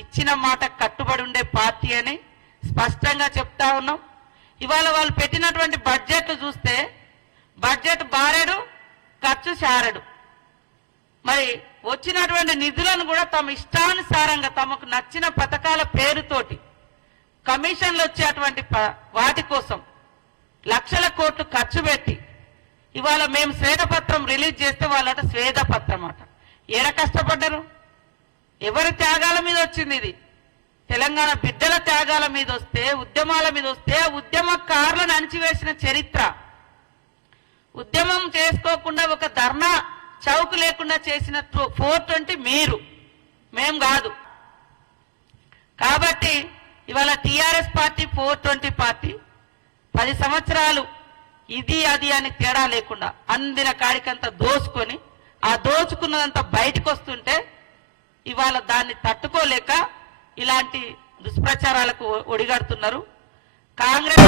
ఇచ్చిన మాట కట్టుబడి ఉండే పార్టీ అని స్పష్టంగా చెప్తా ఉన్నాం. ఇవాళ వాళ్ళు పెట్టినటువంటి బడ్జెట్ చూస్తే బడ్జెట్ బారెడు, ఖర్చు శారడు. మరి వచ్చినటువంటి నిధులను కూడా తమ ఇష్టానుసారంగా తమకు నచ్చిన పథకాల పేరుతోటి కమిషన్లు వచ్చేటువంటి వాటి కోసం లక్షల కోట్లు ఖర్చు పెట్టి ఇవాళ మేము శ్వేతపత్రం రిలీజ్ చేస్తే వాళ్ళట శ్వేతపత్రం అట. ఏడ కష్టపడ్డారు? ఎవరి త్యాగాల మీద వచ్చింది ఇది? తెలంగాణ బిడ్డల త్యాగాల మీద వస్తే, ఉద్యమాల మీద వస్తే, ఉద్యమకారులను అణిచివేసిన చరిత్ర. ఉద్యమం చేసుకోకుండా ఒక ధర్నా చౌక్ లేకుండా చేసిన 420 మీరు, మేం కాదు. కాబట్టి ఇవాళ టీఆర్ఎస్ పార్టీ 420 పార్టీ 10 సంవత్సరాలు ఇది అది అని తేడా లేకుండా అందిన కాడికంతా దోచుకొని ఆ దోచుకున్నదంతా బయటకు వస్తుంటే ఇవాళ దాన్ని తట్టుకోలేక ఇలాంటి దుష్ప్రచారాలకు ఒడిగడుతున్నారు. కాంగ్రెస్